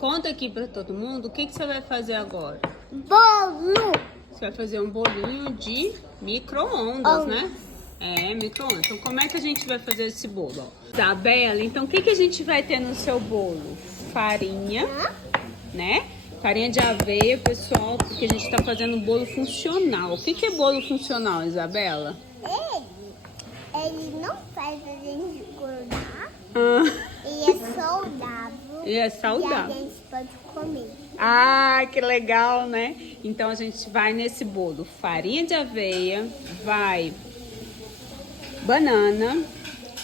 Conta aqui pra todo mundo o que você vai fazer agora. Bolo. Você vai fazer um bolinho de micro-ondas, né? É, micro-ondas. Então, como é que a gente vai fazer esse bolo? Ó? Isabela, então o que a gente vai ter no seu bolo? Farinha, né? Farinha de aveia, pessoal, porque a gente tá fazendo um bolo funcional. O que é bolo funcional, Isabela? Ele não faz a gente engordar. Ah. E é saudável. E é saudável. E a gente pode comer. Ah, que legal, né? Então a gente vai nesse bolo. Farinha de aveia, vai banana,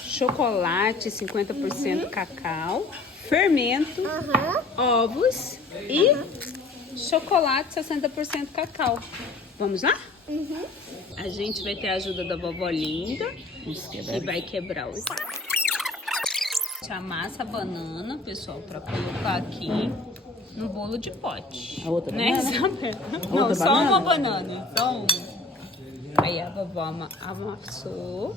chocolate 50% cacau, fermento, ovos e chocolate 60% cacau. Vamos lá? A gente vai ter a ajuda da vovó Linda, que vai quebrar os... A gente amassa a banana, pessoal, para colocar aqui no bolo de pote. A outra né, banana? Isabela? A Não, outra só banana? uma banana. Só uma. Aí a vovó amassou.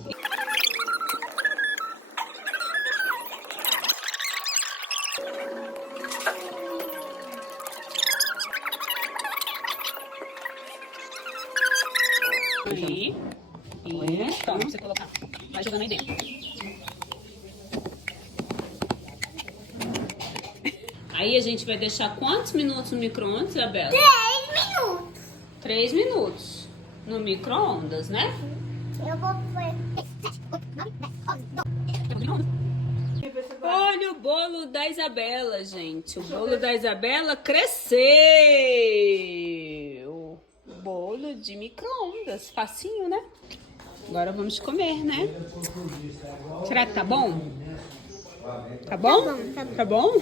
Aí. E toma, pra você colocar. Vai jogando aí dentro. Aí a gente vai deixar quantos minutos no micro-ondas, Isabela? 3 minutos. 3 minutos no micro-ondas, né? Eu vou Olha o bolo da Isabela, gente. O bolo da Isabela cresceu. Bolo de micro-ondas. Facinho, né? Agora vamos comer, né? Será que tá bom? Tá bom? Tá bom, tá bom. Tá bom?